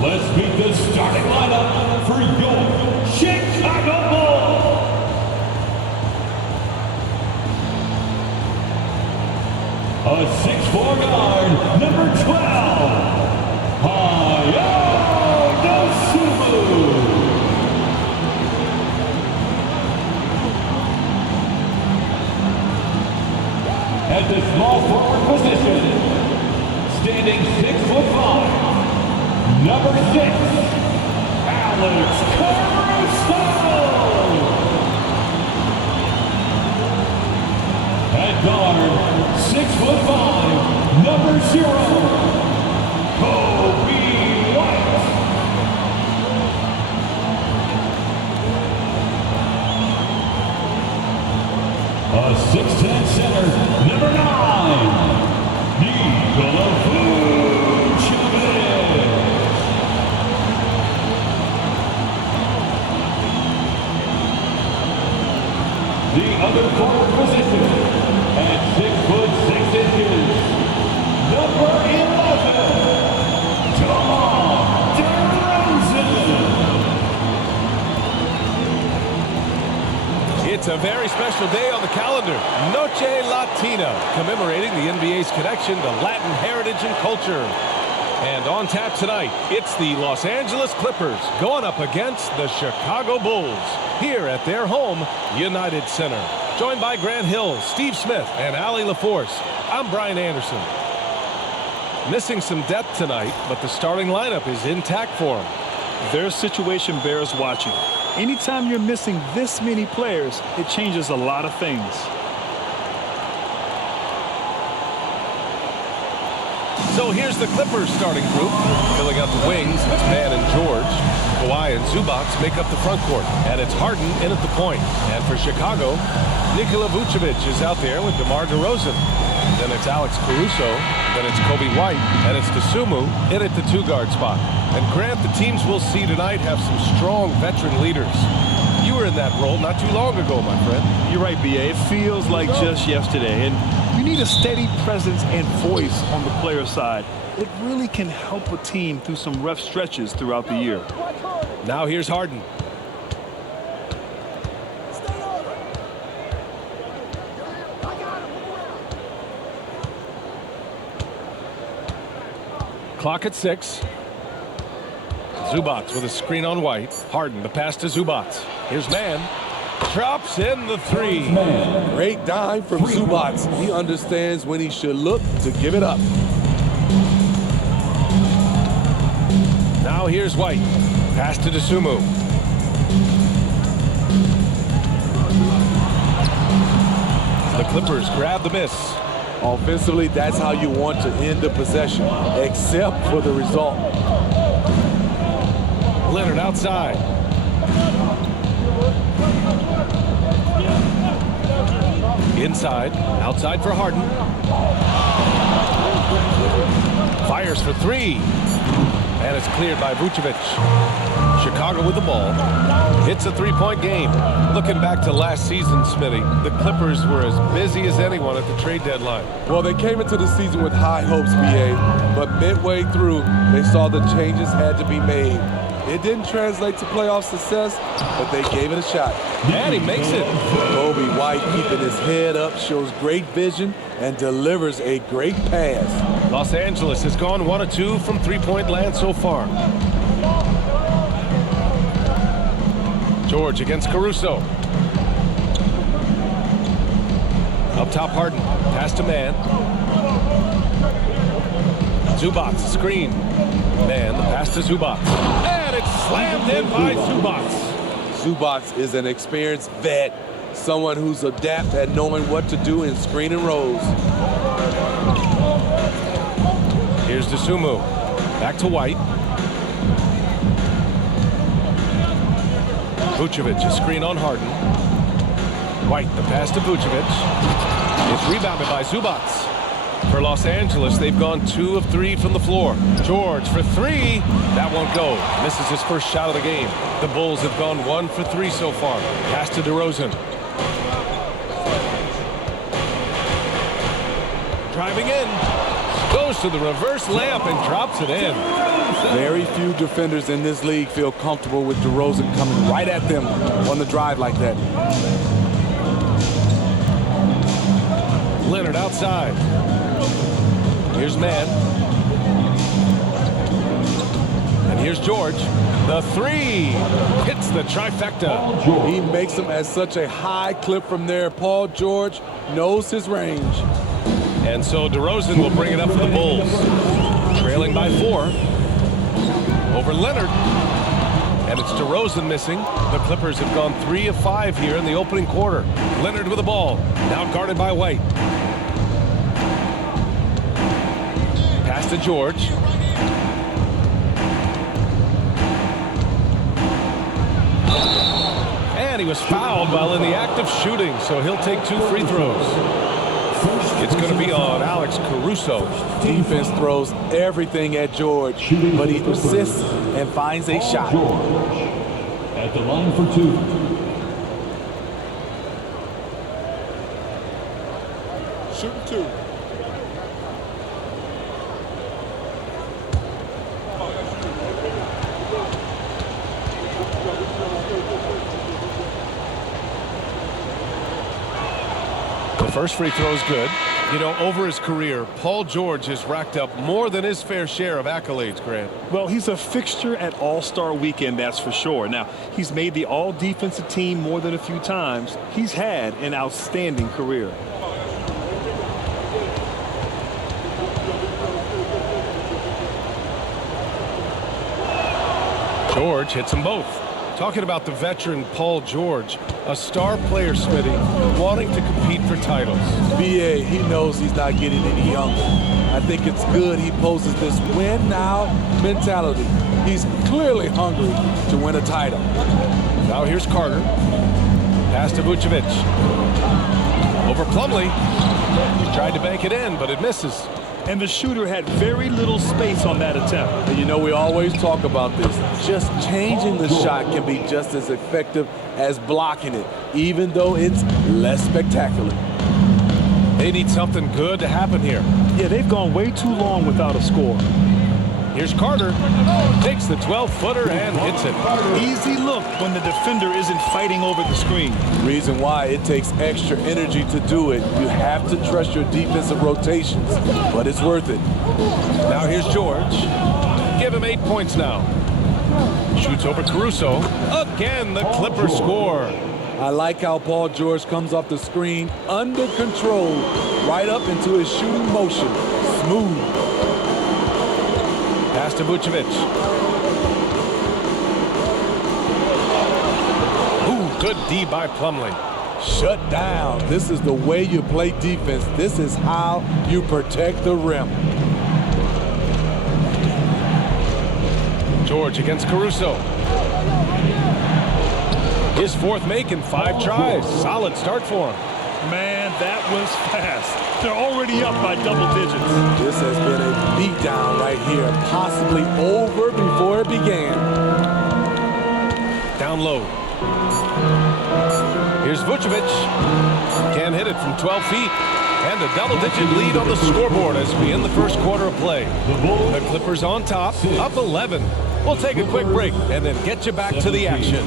Let's meet the starting lineup for your Chicago Bulls. A 6'4" guard, number 12, Ayo Dosunmu. At the small forward position, standing 6'5", number 6, Alex Caruso. At guard, 6'5", number 0, Coby White. A 6'10" center, number 9, Nikola Vucevic. The other forward position, at 6'6", number 11, DeMar DeRozan. It's a very special day on the calendar. Noche Latina, commemorating the NBA's connection to Latin heritage and culture. And on tap tonight, it's the Los Angeles Clippers going up against the Chicago Bulls here at their home, United Center. Joined by Grant Hill, Steve Smith, and Allie LaForce, I'm Brian Anderson. Missing some depth tonight, but the starting lineup is intact for them. Their situation bears watching. Anytime you're missing this many players, it changes a lot of things. So here's the Clippers starting group. Filling out the wings, it's Mann and George. Kawhi and Zubac make up the front court. And it's Harden in at the point. And for Chicago, Nikola Vucevic is out there with DeMar DeRozan. Then it's Alex Caruso. Then it's Coby White. And it's Dosunmu in at the 2-guard spot. And Grant, the teams we'll see tonight have some strong veteran leaders. You were in that role not too long ago, my friend. You're right, B.A. It feels like just yesterday. And you need a steady presence and voice on the player side. It really can help a team through some rough stretches throughout the year. Now here's Harden. Clock at 6. Zubac with a screen on White. Harden, the pass to Zubac. Here's Mann. Drops in the 3. Great dive from Zubac. He understands when he should look to give it up. Now here's White. Pass to Dosunmu. The Clippers grab the miss. Offensively, that's how you want to end the possession, except for the result. Leonard outside. Inside. Outside for Harden. Fires for 3. And it's cleared by Vucevic. Chicago with the ball. It's a 3-point game. Looking back to last season, Smitty, the Clippers were as busy as anyone at the trade deadline. Well, they came into the season with high hopes, B.A., but midway through, they saw the changes had to be made. It didn't translate to playoff success, but they gave it a shot. And he makes it. Coby White, keeping his head up, shows great vision and delivers a great pass. Los Angeles has gone 1 of 2 from 3-point land so far. George against Caruso. Up top, Harden. Pass to Mann. Zubac, screen. Mann, the pass to Zubac. And it's slammed in by Zubac. Zubac is an experienced vet, someone who's adept at knowing what to do in screen and rolls. Here's Dosunmu. Back to White. Vucevic, a screen on Harden. White, the pass to Vucevic. It's rebounded by Zubac. For Los Angeles, they've gone 2 of 3 from the floor. George for 3. That won't go. Misses his first shot of the game. The Bulls have gone 1 for 3 so far. Pass to DeRozan. Driving in. Goes goes to the reverse layup and drops it in. Very few defenders in this league feel comfortable with DeRozan coming right at them on the drive like that. Leonard outside. Here's Mann. And here's George. The three hits the trifecta. He makes them at such a high clip from there. Paul George knows his range. And so DeRozan will bring it up for the Bulls. Trailing by 4 over Leonard. And it's DeRozan missing. The Clippers have gone 3 of 5 here in the opening quarter. Leonard with the ball. Now guarded by White. Pass to George. And he was fouled while in the act of shooting, so he'll take 2 free throws. It's going to be on Alex Caruso. Defense throws everything at George, but he persists and finds a shot. George at the line for 2. Shooting 2. The first free throw is good. You know, over his career, Paul George has racked up more than his fair share of accolades, Grant. Well, he's a fixture at All-Star Weekend, that's for sure. Now, he's made the All-Defensive Team more than a few times. He's had an outstanding career. George hits them both. Talking about the veteran Paul George, a star player, Smitty, wanting to compete for titles. BA, he knows he's not getting any younger. I think it's good he poses this win now mentality. He's clearly hungry to win a title. Now here's Carter. Pass to Vucevic. Over Plumlee. He tried to bank it in, but it misses. And the shooter had very little space on that attempt. And you know, we always talk about this. Just changing the shot can be just as effective as blocking it, even though it's less spectacular. They need something good to happen here. Yeah, they've gone way too long without a score. Here's Carter. Takes the 12-footer and hits it. Easy look when the defender isn't fighting over the screen. Reason why it takes extra energy to do it. You have to trust your defensive rotations, but it's worth it. Now here's George. Give him 8 points now. Shoots over Caruso. Again, the Clippers score. I like how Paul George comes off the screen under control, right up into his shooting motion. Smooth. Pass to Vucevic. Ooh, good D by Plumlee. Shut down. This is the way you play defense. This is how you protect the rim. George against Caruso. His 4th make in 5 tries. Solid start for him. Man, that was fast. They're already up by double digits. This has been a beatdown right here, possibly over before it began. Down low. Here's Vucevic. Can't hit it from 12 feet. And a double-digit lead on the scoreboard as we end the first quarter of play. The Clippers on top, up 11. We'll take a quick break and then get you back to the action.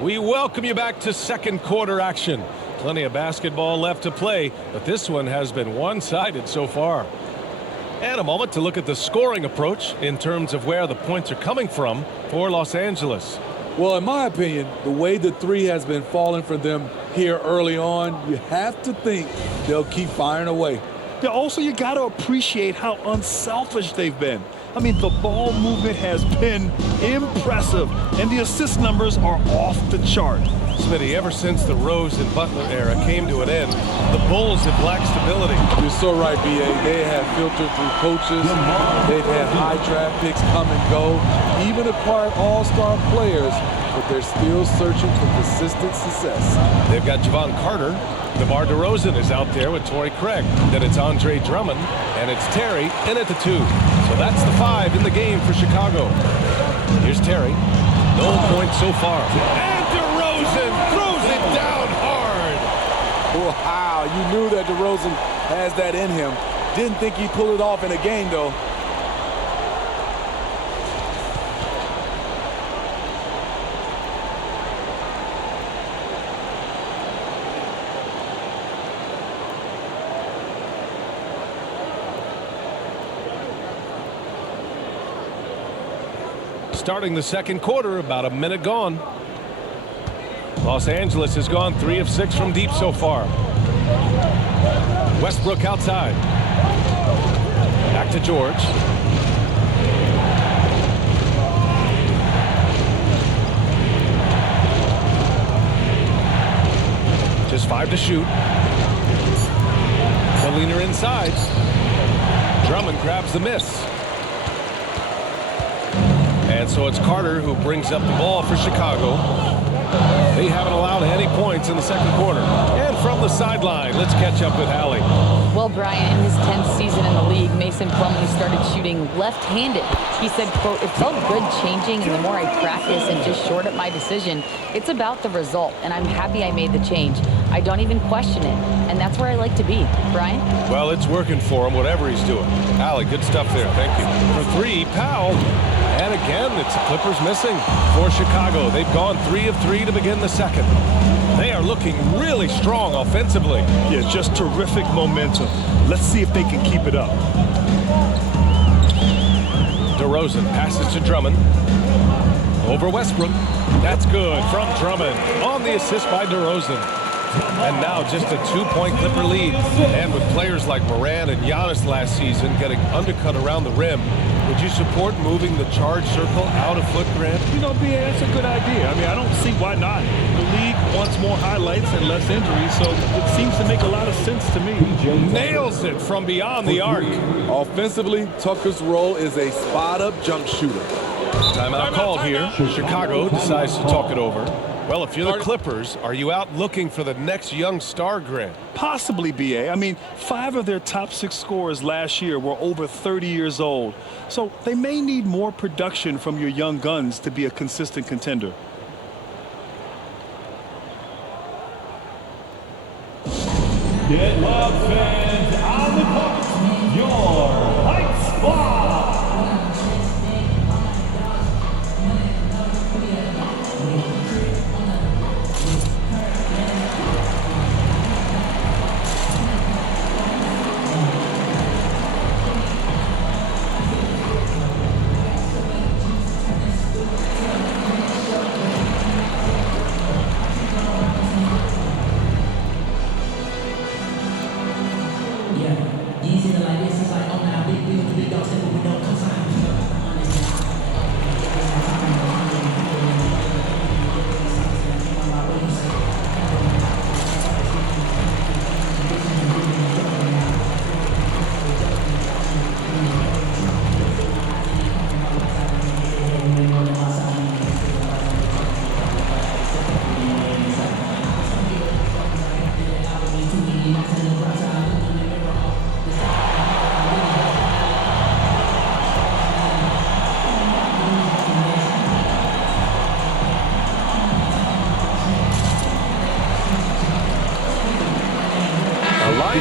We welcome you back to second quarter action. Plenty of basketball left to play, but this one has been one-sided so far. And a moment to look at the scoring approach in terms of where the points are coming from for Los Angeles. Well, in my opinion, the way the three has been falling for them here early on, you have to think they'll keep firing away. Yeah, also, you got to appreciate how unselfish they've been. I mean, the ball movement has been impressive, and the assist numbers are off the chart. Smitty, ever since the Rose and Butler era came to an end, the Bulls have lacked stability. You're so right, B.A. They have filtered through coaches. They've had high draft picks come and go, even acquired all-star players, but they're still searching for consistent success. They've got Javon Carter. DeMar DeRozan is out there with Torrey Craig. Then it's Andre Drummond, and it's Terry in at the 2. So that's the 5 in the game for Chicago. Here's Terry. No points so far. And DeRozan throws it down hard. Wow, you knew that DeRozan has that in him. Didn't think he'd pull it off in a game, though. Starting the second quarter, about a minute gone. Los Angeles has gone 3 of 6 from deep so far. Westbrook outside. Back to George. Just 5 to shoot. The leaner inside. Drummond grabs the miss. And so it's Carter who brings up the ball for Chicago. They haven't allowed any points in the second quarter. And from the sideline, let's catch up with Allie. Well, Brian, in his 10th season in the league, Mason Plumlee started shooting left-handed. He said, quote, "It felt good changing, and the more I practice and just short up my decision, it's about the result, and I'm happy I made the change. I don't even question it, and that's where I like to be." Brian? Well, it's working for him, whatever he's doing. Allie, good stuff there. Thank you. For 3, Powell. And again, it's the Clippers missing for Chicago. They've gone 3 of 3 to begin the second. They are looking really strong offensively. Yeah, just terrific momentum. Let's see if they can keep it up. DeRozan passes to Drummond. Over Westbrook. That's good from Drummond on the assist by DeRozan. And now just a 2-point Clipper lead. And with players like Moran and Giannis last season getting undercut around the rim, would you support moving the charge circle out a foot, Grant? You know, B.A., that's a good idea. I mean, I don't see why not. The league wants more highlights and less injuries, so it seems to make a lot of sense to me. Nails it from beyond the arc. Offensively, Tucker's role is a spot-up jump shooter. Timeout called here. Chicago decides to talk it over. Well, if you're the Clippers, are you out looking for the next young star, Grant? Possibly, B.A. I mean, 5 of their top 6 scorers last year were over 30 years old. So they may need more production from your young guns to be a consistent contender. Get loud, fans, on the court, your Heights Squad.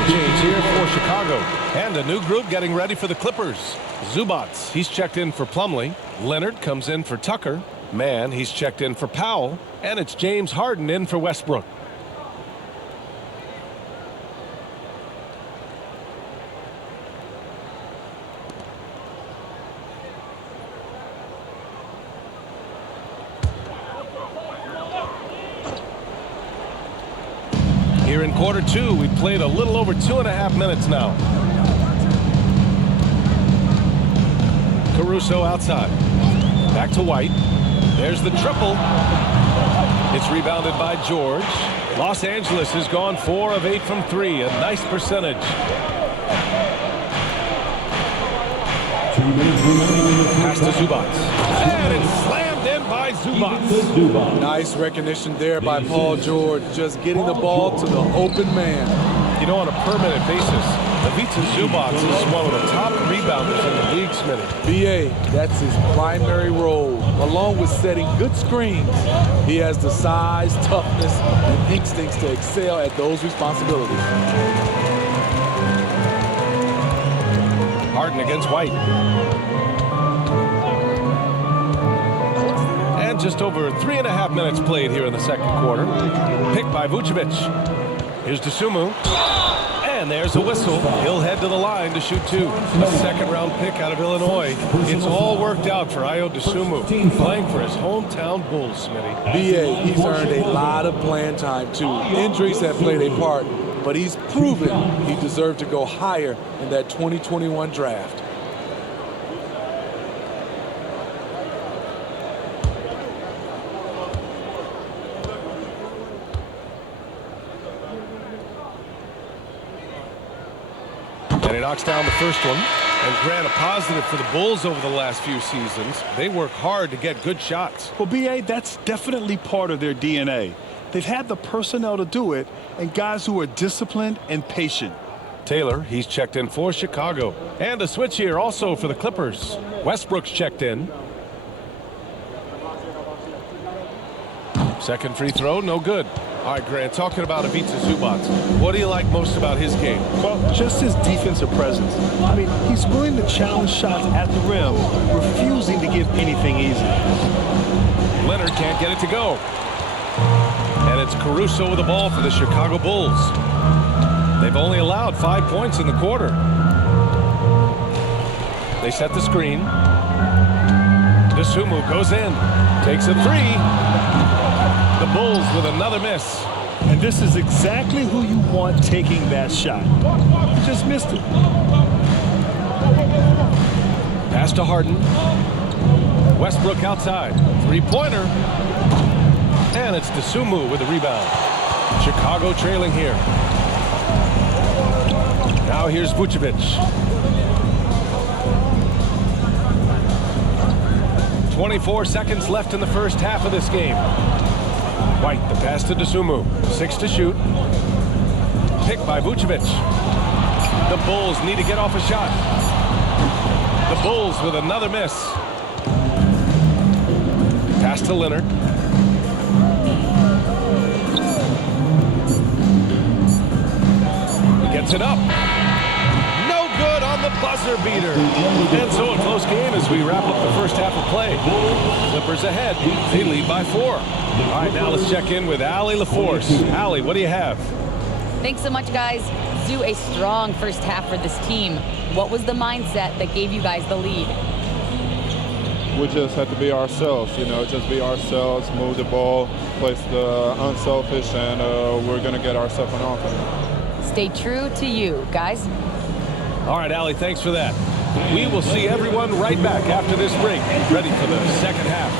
Change here for Chicago. And a new group getting ready for the Clippers. Zubats, he's checked in for Plumlee. Leonard comes in for Tucker. Mann, he's checked in for Powell. And it's James Harden in for Westbrook. Here in quarter 2, we played a little over 2.5 minutes now. Caruso outside. Back to White. There's the triple. It's rebounded by George. Los Angeles has gone 4 of 8 from 3. A nice percentage. Pass to Zubac. And it's slammed in by Zubac. Nice recognition there by Paul George, just getting the ball to the open man. You know, on a permanent basis, Ivica Zubac is one of the top rebounders in the league, Smitty. BA, that's his primary role. Along with setting good screens, he has the size, toughness, and instincts to excel at those responsibilities. Harden against White. And just over 3.5 minutes played here in the second quarter. Picked by Vucevic. Here's Dosunmu. And there's a whistle. He'll head to the line to shoot 2. A second-round pick out of Illinois. It's all worked out for Ayo Dosunmu, playing for his hometown Bulls, Smitty. BA, he's earned a lot of playing time, too. Injuries have played a part, but he's proven he deserved to go higher in that 2021 draft. And he knocks down the first one. And Grant, a positive for the Bulls over the last few seasons. They work hard to get good shots. Well, BA, that's definitely part of their DNA. They've had the personnel to do it, and guys who are disciplined and patient. Taylor, he's checked in for Chicago. And a switch here also for the Clippers. Westbrook's checked in. Second free throw, no good. All right, Grant, talking about Ivica Zubac, what do you like most about his game? Well, just his defensive presence. I mean, he's willing to challenge shots at the rim, refusing to give anything easy. Leonard can't get it to go. And it's Caruso with the ball for the Chicago Bulls. They've only allowed 5 points in the quarter. They set the screen. Dosunmu goes in, takes a 3. The Bulls with another miss. And this is exactly who you want taking that shot. He just missed it. Pass to Harden. Westbrook outside. Three-pointer. And it's Dosunmu with the rebound. Chicago trailing here. Now here's Vucevic. 24 seconds left in the first half of this game. White, the pass to Dosunmu. 6 to shoot. Picked by Vucevic. The Bulls need to get off a shot. The Bulls with another miss. Pass to Leonard. He gets it up. No good on the buzzer beater. And so a close game as we wrap up the first half of play. Clippers ahead. They lead by 4. All right, now let's check in with Allie LaForce. Allie, what do you have? Thanks so much, guys. Zoo, a strong first half for this team. What was the mindset that gave you guys the lead? We just have to be ourselves, just be ourselves, move the ball, play the unselfish, and we're going to get ourselves an offense. Stay true to you, guys. All right, Allie, thanks for that. We will see everyone right back after this break, ready for the second half.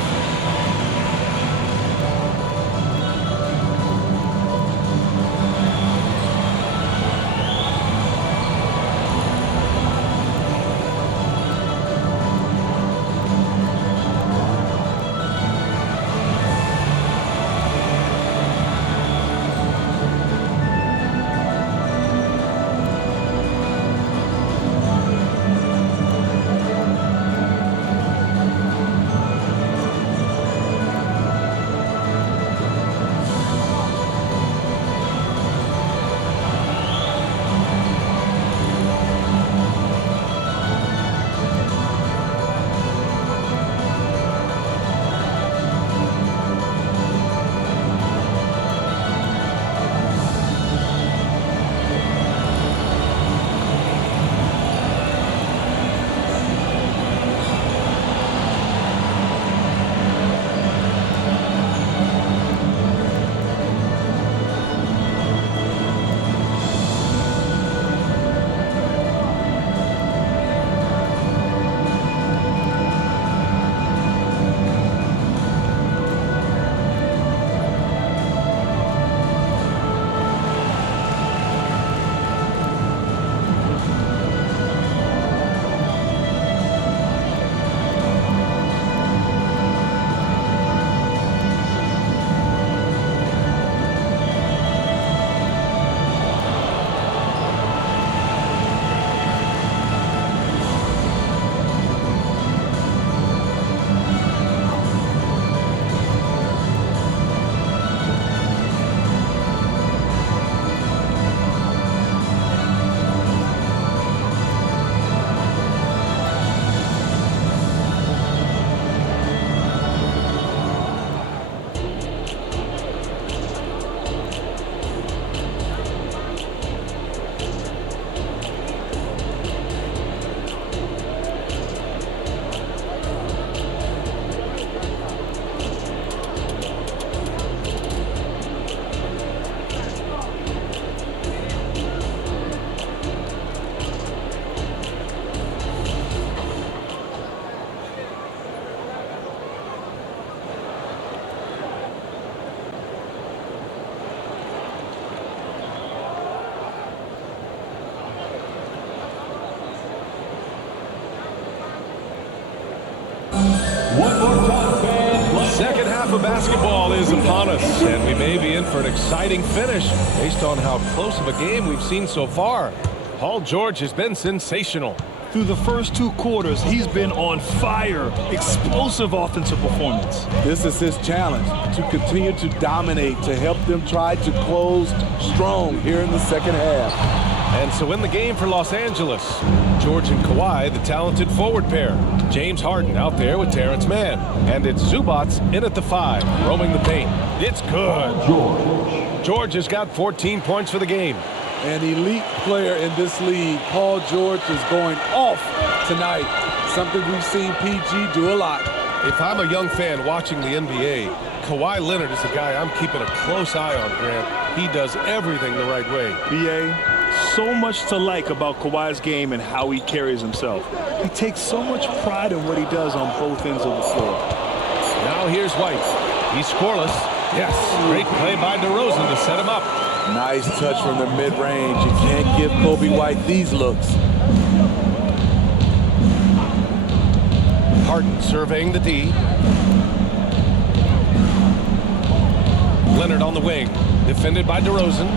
basketball is upon us, and we may be in for an exciting finish based on how close of a game we've seen so far. Paul George has been sensational. Through the first 2 quarters, he's been on fire. Explosive offensive performance. This is his challenge, to continue to dominate, to help them try to close strong here in the second half. And so in the game for Los Angeles, George and Kawhi, the talented forward pair. James Harden out there with Terrence Mann. And it's Zubats in at the 5, roaming the paint. It's good. George has got 14 points for the game. An elite player in this league. Paul George is going off tonight. Something we've seen PG do a lot. If I'm a young fan watching the NBA, Kawhi Leonard is a guy I'm keeping a close eye on, Grant. He does everything the right way. B.A., so much to like about Kawhi's game and how he carries himself. He takes so much pride in what he does on both ends of the floor. Now here's White. He's scoreless. Yes, great play by DeRozan to set him up. Nice touch from the mid-range. You can't give Kobe White these looks. Harden surveying the D. Leonard on the wing. Defended by DeRozan.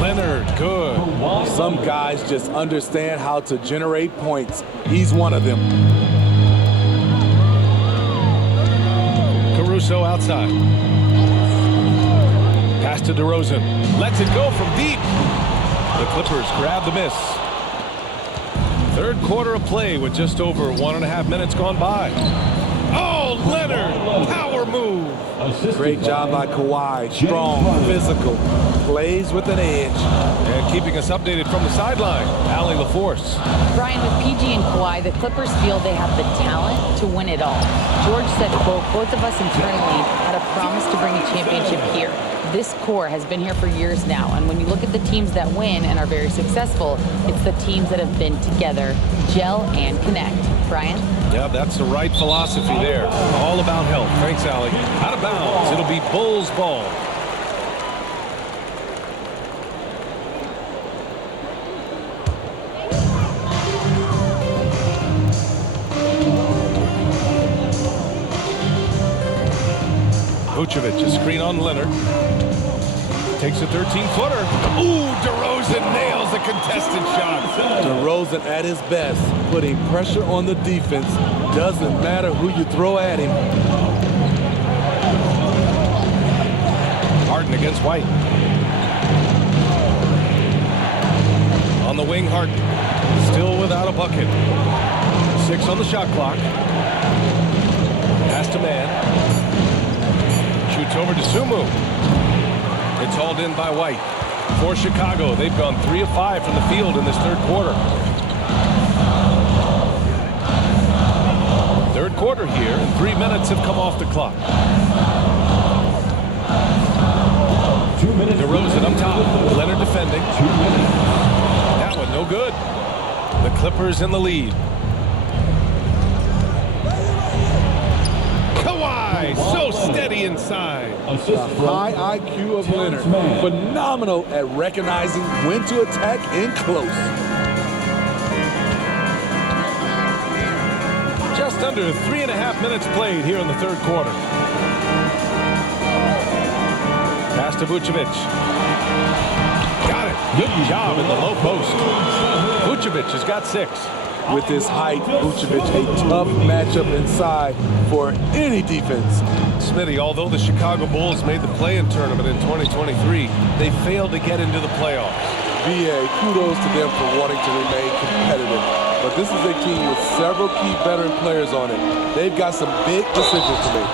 Leonard, good. Some guys just understand how to generate points. He's one of them. Caruso outside. Pass to DeRozan. Lets it go from deep. The Clippers grab the miss. Third quarter of play with just over 1.5 minutes gone by. Oh, Leonard! Power move! Great job by Kawhi. Strong, physical, plays with an edge. And keeping us updated from the sideline, Allie LaForce. Brian, with PG and Kawhi, the Clippers feel they have the talent to win it all. George said, quote, both of us internally had a promise to bring a championship here. This core has been here for years now, and when you look at the teams that win and are very successful, it's the teams that have been together, gel and connect. Brian? Yeah, that's the right philosophy there. All about health. Thanks, Allie. Out of bounds. It'll be Bulls ball. Vucevic, a screen on Leonard. Takes a 13-footer. Ooh, DeRozan nails the contested shot. DeRozan at his best, putting pressure on the defense. Doesn't matter who you throw at him. Harden against White. On the wing, Harden. Still without a bucket. 6 on the shot clock. Pass to Mann. Shoots over to Sumu. It's hauled in by White. For Chicago, they've gone 3 of 5 from the field in this third quarter. Third quarter here, and 3 minutes have come off the clock. 2 minutes. DeRozan up top. Leonard defending. That one no good. The Clippers in the lead. Kawhi, so steady inside. The high IQ of Leonard. Phenomenal at recognizing when to attack in close. Just under 3.5 minutes played here in the third quarter. Pass to Vucevic. Got it. Good job in the low post. Vucevic has got 6. With his height, Vucevic a tough matchup inside for any defense. Smitty, although the Chicago Bulls made the play-in tournament in 2023, they failed to get into the playoffs. BA, kudos to them for wanting to remain competitive. But this is a team with several key veteran players on it. They've got some big decisions to make.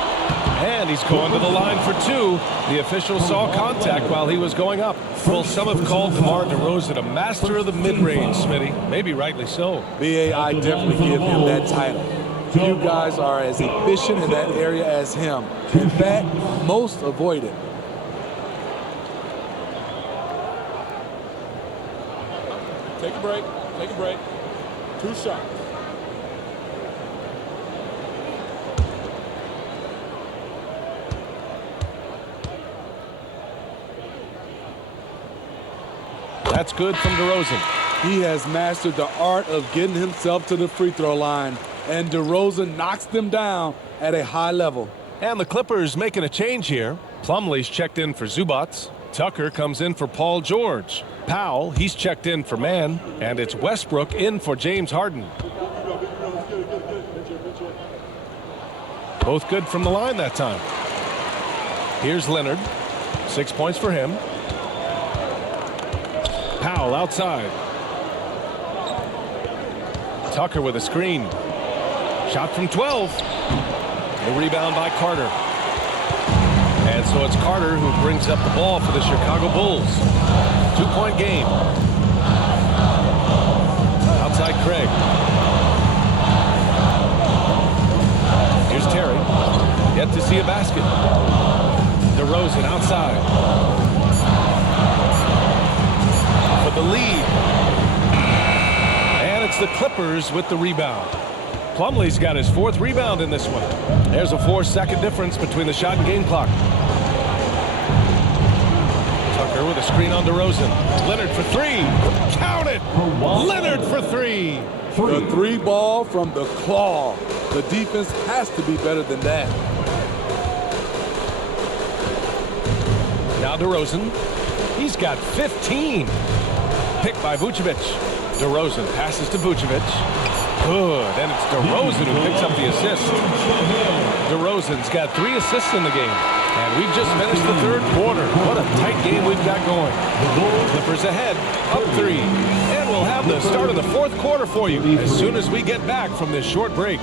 And he's going to the line for 2. The official saw contact while he was going up. Well, some have called DeMar DeRozan a master of the mid-range, Smitty. Maybe rightly so. BA, I definitely give him that title. Few guys are as efficient in that area as him. In fact, most avoid it. Take a break. Take a break. 2 shots. That's good from DeRozan. He has mastered the art of getting himself to the free throw line, and DeRozan knocks them down at a high level. And the Clippers making a change here. Plumlee's checked in for Zubats. Tucker comes in for Paul George. Powell, he's checked in for Mann. And it's Westbrook in for James Harden. Both good from the line that time. Here's Leonard. 6 points for him. Powell outside. Tucker with a screen. Shot from 12. The rebound by Carter. And so it's Carter who brings up the ball for the Chicago Bulls. 2-point game. Outside Craig. Here's Terry. Yet to see a basket. DeRozan outside. For the lead. And it's the Clippers with the rebound. Plumlee's got his 4th rebound in this one. There's a 4-second difference between the shot and game clock. Tucker with a screen on DeRozan. Leonard for 3. Count it! Leonard for 3. The 3 ball from the claw. The defense has to be better than that. Now DeRozan. He's got 15. Picked by Vucevic. DeRozan passes to Vucevic. Good. And it's DeRozan who picks up the assist. DeRozan's got 3 assists in the game. And we've just finished the 3rd quarter. What a tight game we've got going. Clippers ahead, up 3. And we'll have the start of the 4th quarter for you as soon as we get back from this short break.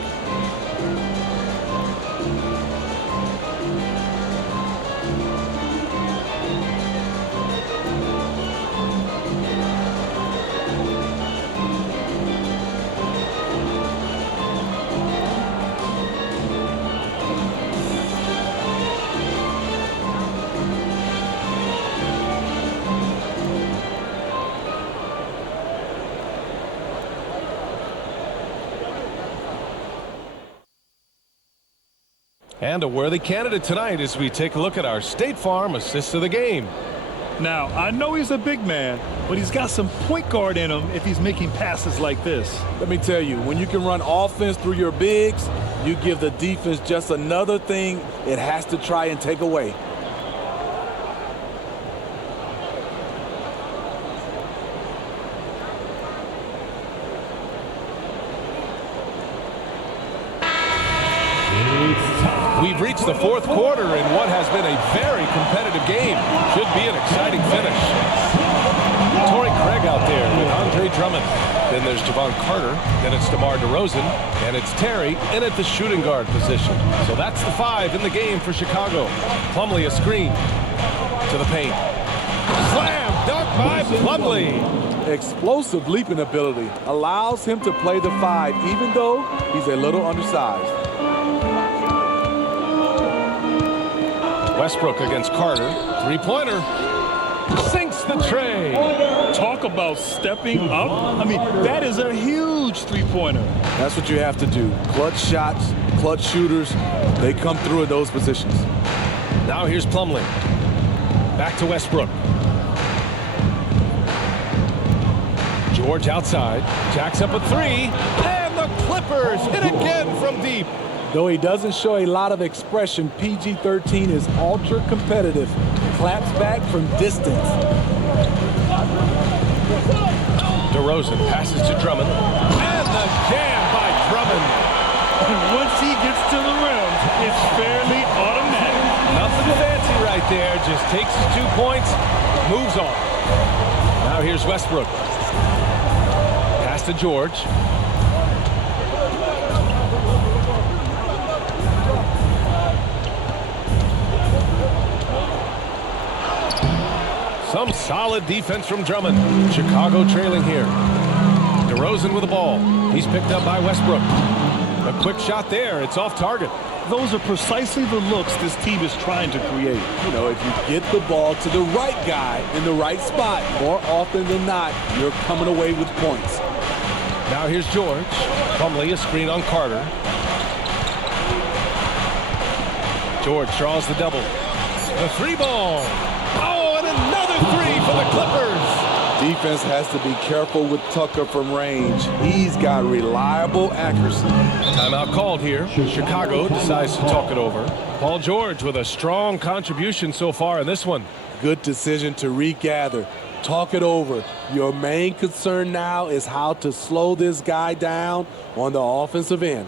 And a worthy candidate tonight as we take a look at our State Farm assist of the game. Now, I know he's a big man, but he's got some point guard in him if he's making passes like this. Let me tell you, when you can run offense through your bigs, you give the defense just another thing it has to try and take away. We've reached the 4th quarter in what has been a very competitive game. Should be an exciting finish. Torrey Craig out there with Andre Drummond. Then there's Javon Carter. Then it's DeMar DeRozan. And it's Terry in at the shooting guard position. So that's the 5 in the game for Chicago. Plumlee a screen to the paint. Slam dunk by Plumlee. Explosive leaping ability allows him to play the 5 even though he's a little undersized. Westbrook against Carter. 3-pointer. Sinks the tray. Talk about stepping up. I mean, that is a huge 3-pointer. That's what you have to do. Clutch shots, clutch shooters, they come through in those positions. Now here's Plumlee. Back to Westbrook. George outside. Jacks up a 3. And the Clippers hit again from deep. Though he doesn't show a lot of expression, PG-13 is ultra competitive. Claps back from distance. DeRozan passes to Drummond. And the jam by Drummond. Once he gets to the rim, it's fairly automatic. Nothing fancy right there. Just takes his 2 points, moves on. Now here's Westbrook. Pass to George. Some solid defense from Drummond. Chicago trailing here. DeRozan with the ball. He's picked up by Westbrook. A quick shot there. It's off target. Those are precisely the looks this team is trying to create. You know, if you get the ball to the right guy in the right spot, more often than not, you're coming away with points. Now here's George. Plumlee a screen on Carter. George draws the double. The 3 ball. Oh, and another 3 for the Clippers. defense has to be careful with Tucker from range. He's got reliable accuracy. Timeout called here. Chicago decides to talk it over. Paul George with a strong contribution so far in this one. Good decision to regather. Talk it over. Your main concern now is how to slow this guy down on the offensive end.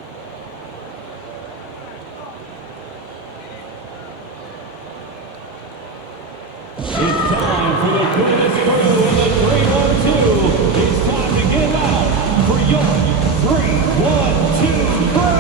It's time for the quickest crew in the 3-1-2. It's time to get out for your 3-1-2 crew.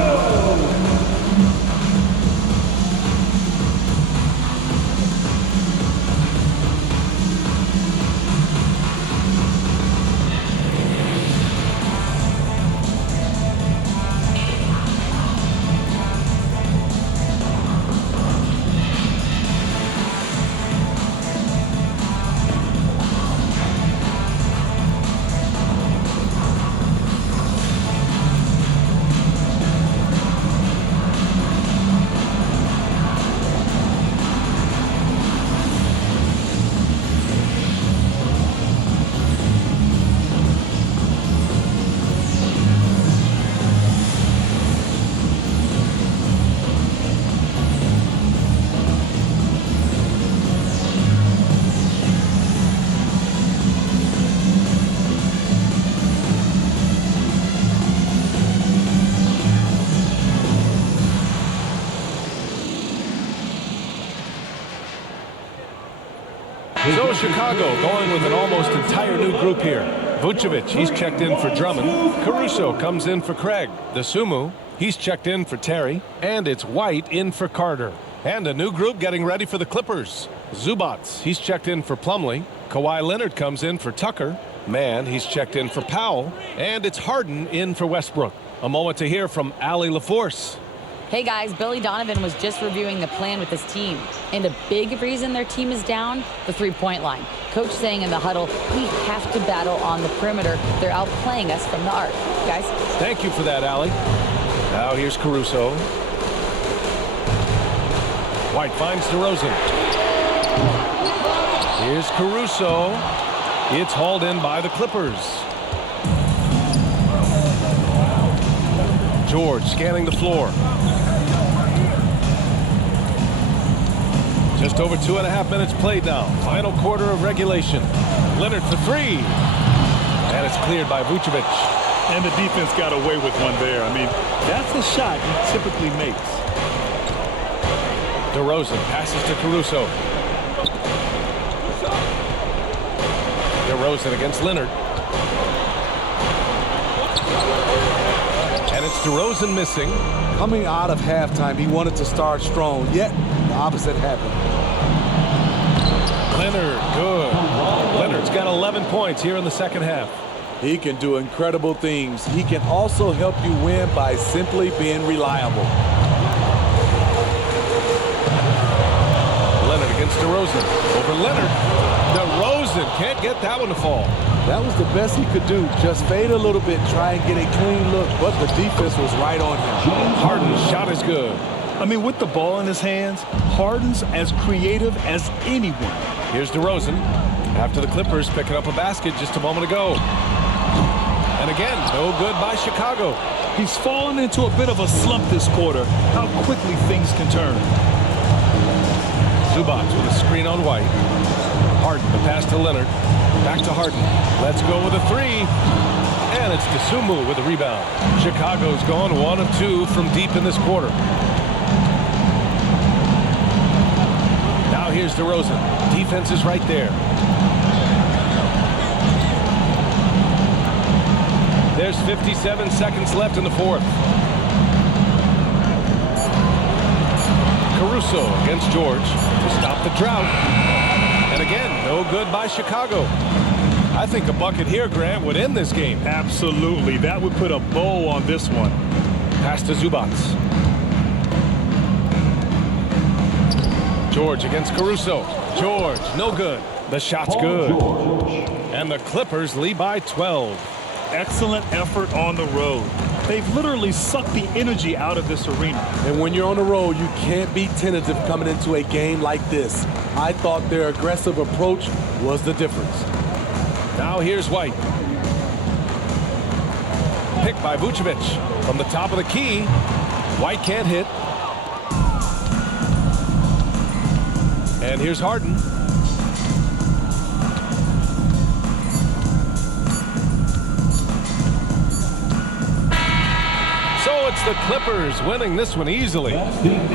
So Chicago going with an almost entire new group here. Vucevic, he's checked in for Drummond. Caruso comes in for Craig. Dosunmu, he's checked in for Terry. And it's White in for Carter. And a new group getting ready for the Clippers. Zubats, he's checked in for Plumlee. Kawhi Leonard comes in for Tucker. Mann, he's checked in for Powell. And it's Harden in for Westbrook. A moment to hear from Allie LaForce. Hey guys, Billy Donovan was just reviewing the plan with his team. And a big reason their team is down, the three-point line. Coach saying in the huddle, we have to battle on the perimeter. They're outplaying us from the arc. Guys? Thank you for that, Allie. Now here's Caruso. White finds DeRozan. Here's Caruso. It's hauled in by the Clippers. George scanning the floor. Just over 2.5 minutes played now. Final quarter of regulation. Leonard for three. And it's cleared by Vucevic. And the defense got away with one there. I mean, that's a shot he typically makes. DeRozan passes to Caruso. DeRozan against Leonard. And it's DeRozan missing. Coming out of halftime, he wanted to start strong, yet the opposite happened. Leonard, good. Leonard's got 11 points here in the second half. He can do incredible things. He can also help you win by simply being reliable. Leonard against DeRozan. Over Leonard. DeRozan can't get that one to fall. That was the best he could do. Just fade a little bit, try and get a clean look, but the defense was right on him. Harden's shot is good. I mean, with the ball in his hands, Harden's as creative as anyone. Here's DeRozan. After the Clippers picking up a basket just a moment ago. And again, no good by Chicago. He's fallen into a bit of a slump this quarter. How quickly things can turn. Zubats with a screen on White. Harden, the pass to Leonard. Back to Harden. Let's go with a three. And it's Dosunmu with the rebound. Chicago's gone 1 of 2 from deep in this quarter. Now here's DeRozan. Defense is right there. There's 57 seconds left in the fourth. Caruso against George to stop the drought. And again, no good by Chicago. I think a bucket here, Grant, would end this game. Absolutely. That would put a bow on this one. Pass to Zubats. George against Caruso. George, no good. The shot's good. And the Clippers lead by 12. Excellent effort on the road. They've literally sucked the energy out of this arena. And when you're on the road, you can't be tentative coming into a game like this. I thought their aggressive approach was the difference. Now here's White. Picked by Vucevic from the top of the key. White can't hit. And here's Harden. So it's the Clippers winning this one easily.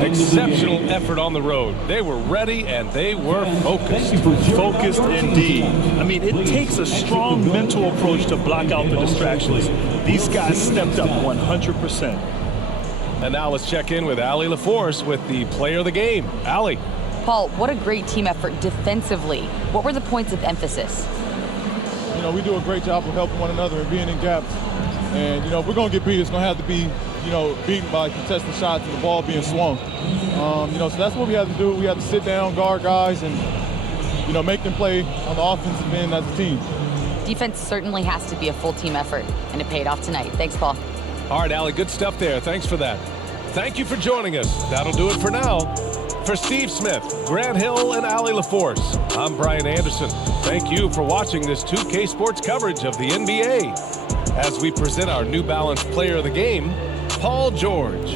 Exceptional effort on the road. They were ready and they were focused. Focused indeed. I mean, it takes a strong mental approach to block out the distractions. These guys stepped up 100%. And now let's check in with Allie LaForce with the player of the game. Allie. Paul, what a great team effort defensively. What were the points of emphasis? You know, we do a great job of helping one another and being in gaps. And, you know, if we're going to get beat, it's going to have to be, you know, beaten by contested shots and the ball being swung. You know, so that's what we have to do. We have to sit down, guard guys, and, you know, make them play on the offensive end as a team. Defense certainly has to be a full team effort, and it paid off tonight. Thanks, Paul. All right, Allie, good stuff there. Thanks for that. Thank you for joining us. That'll do it for now. For Steve Smith, Grant Hill, and Allie LaForce, I'm Brian Anderson. Thank you for watching this 2K Sports coverage of the NBA. As we present our New Balance Player of the Game, Paul George.